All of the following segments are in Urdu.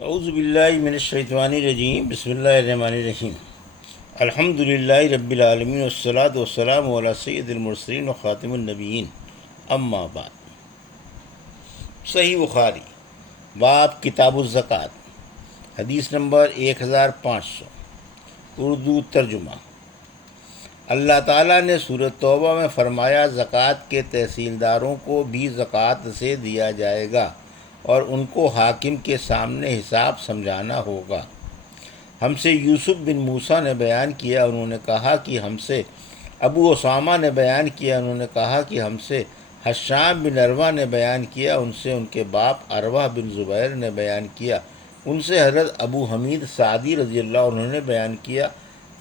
اعوذ باللہ من الشیطان الرجیم، بسم اللہ الرحمن الرحیم۔ الحمد للہ رب العالمین والصلاة والسلام علی سید المرسلین و خاتم النبیین، اما بعد۔ صحیح بخاری، باب کتاب الزکوٰۃ، حدیث نمبر 1500، اردو ترجمہ۔ اللہ تعالیٰ نے سورۃ توبہ میں فرمایا، زکوٰۃ کے تحصیلداروں کو بھی زکوٰۃ سے دیا جائے گا اور ان کو حاکم کے سامنے حساب سمجھانا ہوگا۔ ہم سے یوسف بن موسیٰ نے بیان کیا، انہوں نے کہا کہ ہم سے ابو اسامہ نے بیان کیا، انہوں نے کہا کہ ہم سے حشام بن عروہ نے بیان کیا، ان سے ان کے باپ عروہ بن زبیر نے بیان کیا، ان سے حضرت ابو حمید سعدی رضی اللہ عنہ نے بیان کیا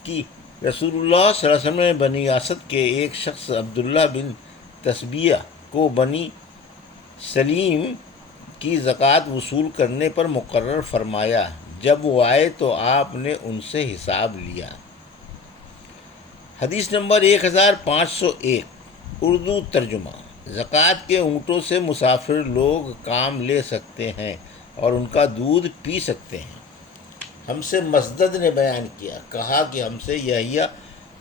کہ رسول اللہ صلی اللہ علیہ وسلم نے بنی اسد کے ایک شخص عبداللہ بن تسبیہ کو بنی سلیم کی زکوٰۃ وصول کرنے پر مقرر فرمایا۔ جب وہ آئے تو آپ نے ان سے حساب لیا۔ حدیث نمبر 1501، اردو ترجمہ۔ زکوٰۃ کے اونٹوں سے مسافر لوگ کام لے سکتے ہیں اور ان کا دودھ پی سکتے ہیں۔ ہم سے مسدد نے بیان کیا، کہا کہ ہم سے یحییٰ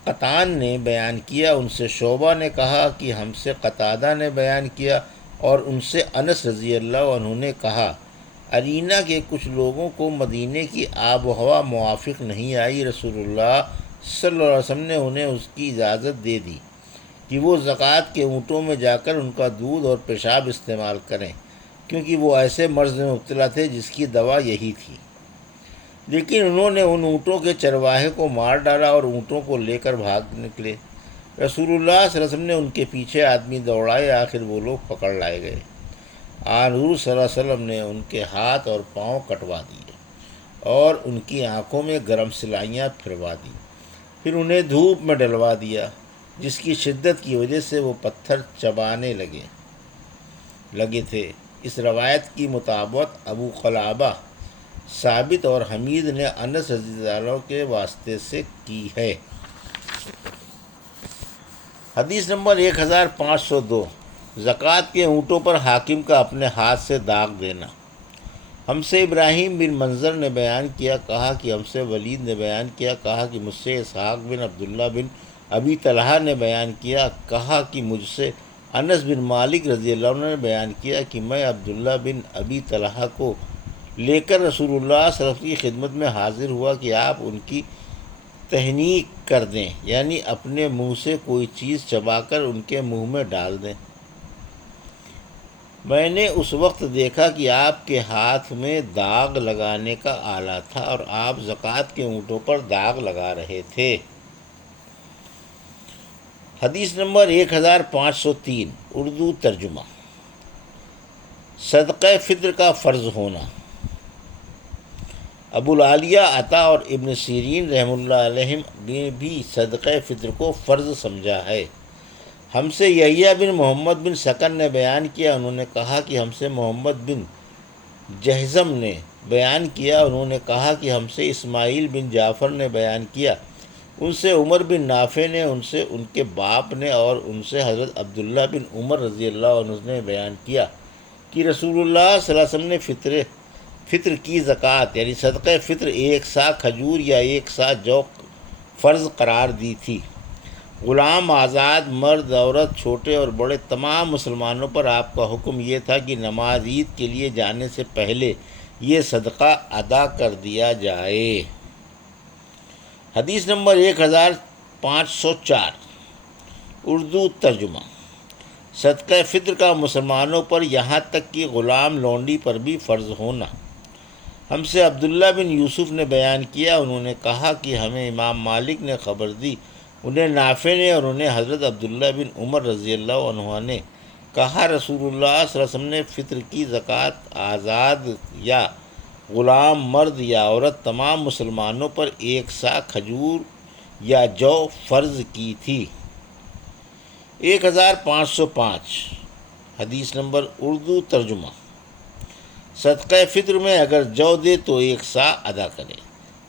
قطان نے بیان کیا، ان سے شعبہ نے کہا کہ ہم سے قتادہ نے بیان کیا، اور ان سے انس رضی اللہ عنہ نے کہا، ارینا کے کچھ لوگوں کو مدینے کی آب و ہوا موافق نہیں آئی، رسول اللہ صلی اللہ علیہ وسلم نے انہیں اس کی اجازت دے دی کہ وہ زکوٰۃ کے اونٹوں میں جا کر ان کا دودھ اور پیشاب استعمال کریں، کیونکہ وہ ایسے مرض میں مبتلا تھے جس کی دوا یہی تھی۔ لیکن انہوں نے ان اونٹوں کے چرواہے کو مار ڈالا اور اونٹوں کو لے کر بھاگ نکلے۔ رسول اللہ صلی اللہ علیہ وسلم نے ان کے پیچھے آدمی دوڑائے، آخر وہ لوگ پکڑ لائے گئے۔ حضور صلی اللہ علیہ وسلم نے ان کے ہاتھ اور پاؤں کٹوا دیے اور ان کی آنکھوں میں گرم سلائیاں پھروا دی، پھر انہیں دھوپ میں ڈلوا دیا، جس کی شدت کی وجہ سے وہ پتھر چبانے لگے تھے۔ اس روایت کی مطابقت ابو قلابہ، ثابت اور حمید نے انس رضی اللہ عنہ کے واسطے سے کی ہے۔ حدیث نمبر 1502، زکوٰۃ کے اونٹوں پر حاکم کا اپنے ہاتھ سے داغ دینا۔ ہم سے ابراہیم بن منظر نے بیان کیا، کہا کہ ہم سے ولید نے بیان کیا، کہا کہ مجھ سے اسحاق بن عبداللہ بن ابی طلحہ نے بیان کیا، کہا کہ مجھ سے انس بن مالک رضی اللہ عنہ نے بیان کیا کہ میں عبداللہ بن ابی طلحہ کو لے کر رسول اللہ صلی اللہ علیہ وسلم کی خدمت میں حاضر ہوا کہ آپ ان کی تحنیک کر دیں، یعنی اپنے منہ سے کوئی چیز چبا کر ان کے منہ میں ڈال دیں۔ میں نے اس وقت دیکھا کہ آپ کے ہاتھ میں داغ لگانے کا آلہ تھا اور آپ زکوٰۃ کے اونٹوں پر داغ لگا رہے تھے۔ حدیث نمبر 1503، اردو ترجمہ۔ صدقہ فطر کا فرض ہونا۔ ابو العالیہ عطا اور ابن سیرین رحمۃ اللہ علیہم نے بھی صدقہ فطر کو فرض سمجھا ہے۔ ہم سے یحییٰ بن محمد بن سکن نے بیان کیا، انہوں نے کہا کہ ہم سے محمد بن جہزم نے بیان کیا، انہوں نے کہا کہ ہم سے اسماعیل بن جعفر نے بیان کیا، ان سے عمر بن نافع نے، ان سے ان کے باپ نے، اور ان سے حضرت عبداللہ بن عمر رضی اللہ عنہ نے بیان کیا کہ رسول اللہ صلی اللہ علیہ وسلم نے فطر کی زکوٰۃ یعنی صدقہ فطر 1 سا کھجور یا 1 سا جو فرض قرار دی تھی۔ غلام، آزاد، مرد، عورت، چھوٹے اور بڑے تمام مسلمانوں پر آپ کا حکم یہ تھا کہ نماز عید کے لیے جانے سے پہلے یہ صدقہ ادا کر دیا جائے۔ حدیث نمبر 1504، اردو ترجمہ۔ صدقہ فطر کا مسلمانوں پر یہاں تک کہ غلام لونڈی پر بھی فرض ہونا۔ ہم سے عبداللہ بن یوسف نے بیان کیا، انہوں نے کہا کہ ہمیں امام مالک نے خبر دی، انہیں نافع نے اور انہیں حضرت عبداللہ بن عمر رضی اللہ عنہ نے کہا، رسول اللہ صلی اللہ علیہ وسلم نے فطر کی زکوٰۃ آزاد یا غلام، مرد یا عورت تمام مسلمانوں پر 1 سا کھجور یا جو فرض کی تھی۔ 1505، حدیث نمبر، اردو ترجمہ۔ صدقہ فطر میں اگر جو دے تو 1 سا ادا کرے۔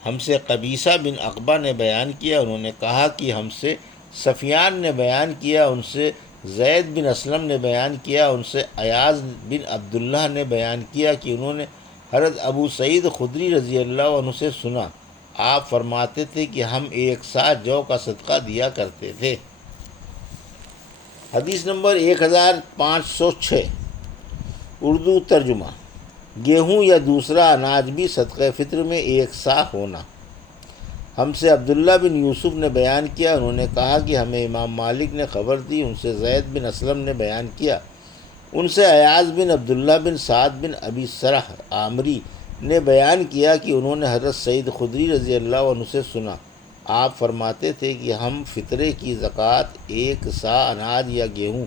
ہم سے قبیصہ بن عقبہ نے بیان کیا، انہوں نے کہا کہ ہم سے سفیان نے بیان کیا، ان سے زید بن اسلم نے بیان کیا، ان سے ایاز بن عبداللہ نے بیان کیا کہ انہوں نے حضرت ابو سعید خدری رضی اللہ عنہ سے سنا، آپ فرماتے تھے کہ ہم 1 سا جو کا صدقہ دیا کرتے تھے۔ حدیث نمبر 1506، اردو ترجمہ۔ گیہوں یا دوسرا اناج بھی صدقہ فطر میں 1 سا ہونا۔ ہم سے عبداللہ بن یوسف نے بیان کیا، انہوں نے کہا کہ ہمیں امام مالک نے خبر دی، ان سے زید بن اسلم نے بیان کیا، ان سے ایاز بن عبداللہ بن سعد بن ابی سرح عامری نے بیان کیا کہ انہوں نے حضرت سعید خدری رضی اللہ عنہ سے سنا، آپ فرماتے تھے کہ ہم فطرے کی زکوٰۃ 1 سا اناج یا گیہوں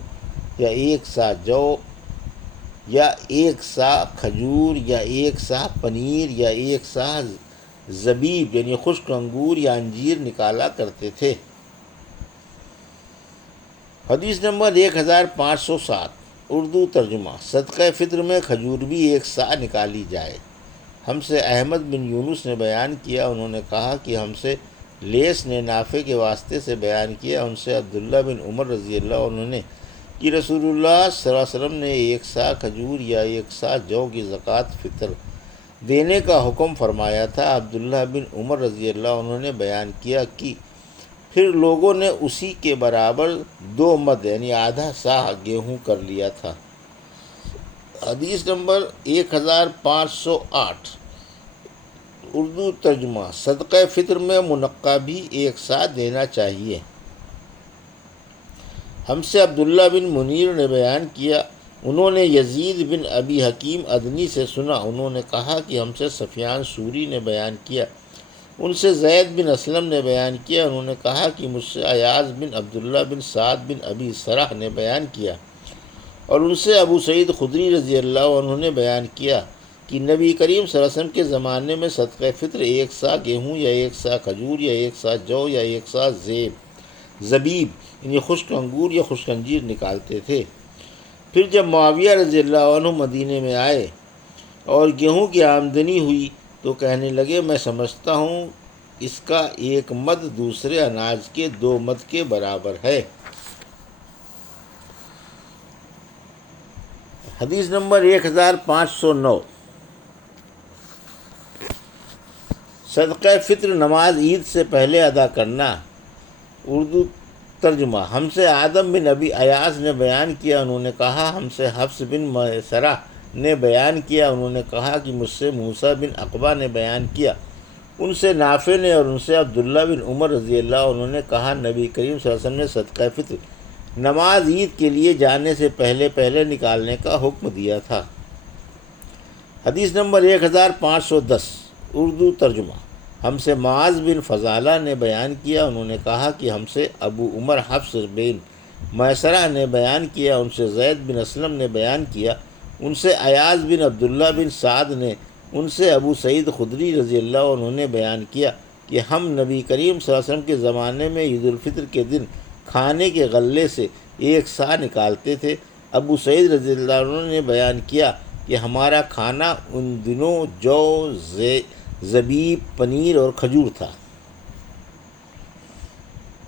یا 1 سا جو یا 1 سا کھجور یا 1 سا پنیر یا 1 سا زبیب یعنی خشک انگور یا انجیر نکالا کرتے تھے۔ حدیث نمبر 1507، اردو ترجمہ۔ صدقہ فطر میں کھجور بھی 1 سا نکالی جائے۔ ہم سے احمد بن یونس نے بیان کیا، انہوں نے کہا کہ ہم سے لیث نے نافع کے واسطے سے بیان کیا، ان سے عبداللہ بن عمر رضی اللہ عنہ نے کہ رسول اللہ صلی اللہ علیہ وسلم نے 1 سا کھجور یا 1 سا جو کی زکوٰۃ فطر دینے کا حکم فرمایا تھا۔ عبداللہ بن عمر رضی اللہ عنہ نے بیان کیا کہ پھر لوگوں نے اسی کے برابر 2 مد یعنی آدھا سا گیہوں کر لیا تھا۔ حدیث نمبر 1508، اردو ترجمہ۔ صدقہ فطر میں منقع بھی 1 سا دینا چاہیے۔ ہم سے عبداللہ بن منیر نے بیان کیا، انہوں نے یزید بن ابی حکیم ادنی سے سنا، انہوں نے کہا کہ ہم سے سفیان سوری نے بیان کیا، ان سے زید بن اسلم نے بیان کیا، انہوں نے کہا کہ مجھ سے ایاز بن عبداللہ بن سعد بن ابی سرح نے بیان کیا، اور ان سے ابو سعید خدری رضی اللہ عنہ نے بیان کیا کہ نبی کریم صلی اللہ علیہ وسلم کے زمانے میں صدقہ فطر 1 سا گیہوں یا 1 سا کھجور یا 1 سا جو یا 1 سا زبیب یعنی خشک انگور یا خشک انجیر نکالتے تھے۔ پھر جب معاویہ رضی اللہ عنہ مدینے میں آئے اور گیہوں کی آمدنی ہوئی تو کہنے لگے، میں سمجھتا ہوں اس کا 1 مد دوسرے اناج کے 2 مد کے برابر ہے۔ حدیث نمبر 1509، صدقہ فطر نماز عید سے پہلے ادا کرنا۔ اردو ترجمہ۔ ہم سے آدم بن ابی ایاز نے بیان کیا، انہوں نے کہا ہم سے حفص بن میسرہ نے بیان کیا، انہوں نے کہا کہ مجھ سے موسیٰ بن عقبہ نے بیان کیا، ان سے نافع نے اور ان سے عبداللہ بن عمر رضی اللہ عنہ نے کہا، نبی کریم صلی اللہ علیہ وسلم نے صدقہ فطر نماز عید کے لیے جانے سے پہلے نکالنے کا حکم دیا تھا۔ حدیث نمبر 1510، اردو ترجمہ۔ ہم سے معاذ بن فضالہ نے بیان کیا، انہوں نے کہا کہ ہم سے ابو عمر حفص بن میسرہ نے بیان کیا، ان سے زید بن اسلم نے بیان کیا، ان سے ایاز بن عبداللہ بن سعد نے، ان سے ابو سعید خدری رضی اللہ عنہ نے بیان کیا کہ ہم نبی کریم صلی اللہ علیہ وسلم کے زمانے میں عید الفطر کے دن کھانے کے غلے سے 1 سا نکالتے تھے۔ ابو سعید رضی اللہ عنہ نے بیان کیا کہ ہمارا کھانا ان دنوں جو، زبیب، پنیر اور کھجور تھا۔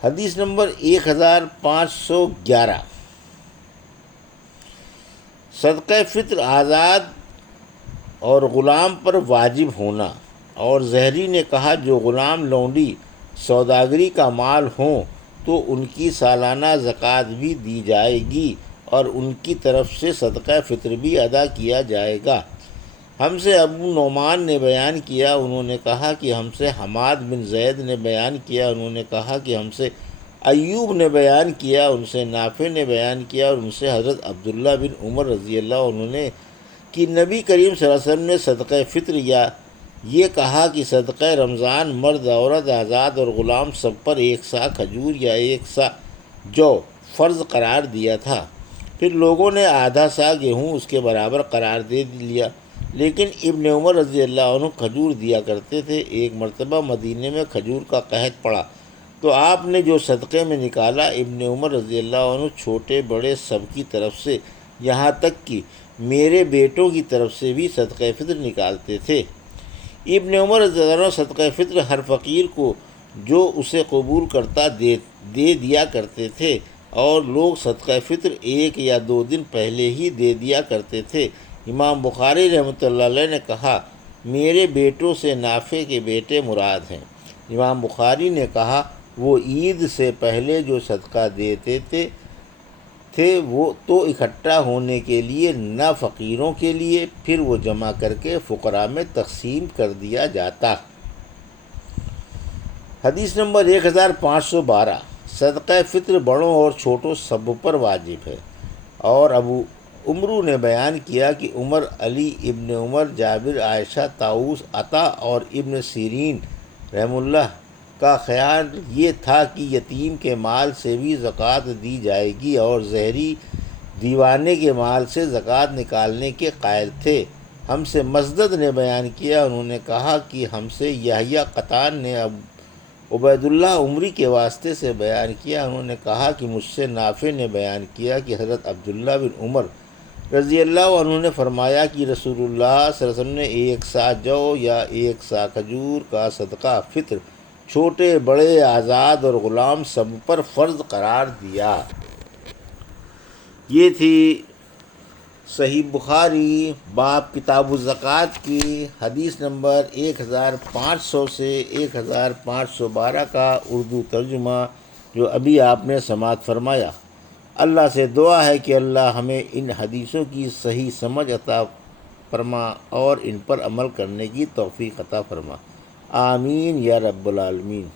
حدیث نمبر 1511، صدقہ فطر آزاد اور غلام پر واجب ہونا۔ اور زہری نے کہا، جو غلام لونڈی سوداگری کا مال ہوں تو ان کی سالانہ زکوٰۃ بھی دی جائے گی اور ان کی طرف سے صدقہ فطر بھی ادا کیا جائے گا۔ ہم سے ابو نعمان نے بیان کیا، انہوں نے کہا کہ ہم سے حماد بن زید نے بیان کیا، انہوں نے کہا کہ ہم سے ایوب نے بیان کیا، ان سے نافع نے بیان کیا اور ان سے حضرت عبداللہ بن عمر رضی اللہ عنہ نے کہ نبی کریم صلی اللہ علیہ وسلم نے صدقہ فطر یا یہ کہا کہ صدقہ رمضان مرد عورت آزاد اور غلام سب پر 1 سا کھجور یا 1 سا جو فرض قرار دیا تھا۔ پھر لوگوں نے آدھا سا گیہوں اس کے برابر قرار دے لیا، لیکن ابن عمر رضی اللہ عنہ کھجور دیا کرتے تھے۔ ایک مرتبہ مدینے میں کھجور کا قحط پڑا تو آپ نے جو صدقے میں نکالا، ابن عمر رضی اللہ عنہ چھوٹے بڑے سب کی طرف سے یہاں تک کہ میرے بیٹوں کی طرف سے بھی صدقہ فطر نکالتے تھے۔ ابن عمر رضی اللہ عنہ صدقہ فطر ہر فقیر کو جو اسے قبول کرتا دے دیا کرتے تھے، اور لوگ صدقہ فطر 1 یا 2 دن پہلے ہی دے دیا کرتے تھے۔ امام بخاری رحمۃ اللہ علیہ نے کہا، میرے بیٹوں سے نافع کے بیٹے مراد ہیں۔ امام بخاری نے کہا وہ عید سے پہلے جو صدقہ دیتے تھے وہ تو اکٹھا ہونے کے لیے نہ فقیروں کے لیے، پھر وہ جمع کر کے فقراء میں تقسیم کر دیا جاتا۔ حدیث نمبر 1512، صدقہ فطر بڑوں اور چھوٹوں سب پر واجب ہے۔ اور ابو عمرو نے بیان کیا کہ عمر، علی ابن عمر، جابر، عائشہ، طاؤس، عطا اور ابن سیرین رحم اللہ کا خیال یہ تھا کہ یتیم کے مال سے بھی زکوٰۃ دی جائے گی، اور زہری دیوانے کے مال سے زکوٰۃ نکالنے کے قائل تھے۔ ہم سے مسدد نے بیان کیا، انہوں نے کہا کہ ہم سے یحییٰ قطان نے عبید اللہ عمری کے واسطے سے بیان کیا، انہوں نے کہا کہ مجھ سے نافع نے بیان کیا کہ حضرت عبداللہ بن عمر رضی اللہ عنہ نے فرمایا کہ رسول اللہ صلی اللہ علیہ وسلم نے 1 سا جو یا 1 سا کھجور کا صدقہ فطر چھوٹے بڑے، آزاد اور غلام سب پر فرض قرار دیا۔ یہ تھی صحیح بخاری باب کتاب الزکوٰۃ کی حدیث نمبر 1500 سے 1512 کا اردو ترجمہ جو ابھی آپ نے سماعت فرمایا۔ اللہ سے دعا ہے کہ اللہ ہمیں ان حدیثوں کی صحیح سمجھ عطا فرما اور ان پر عمل کرنے کی توفیق عطا فرما، آمین یا رب العالمین۔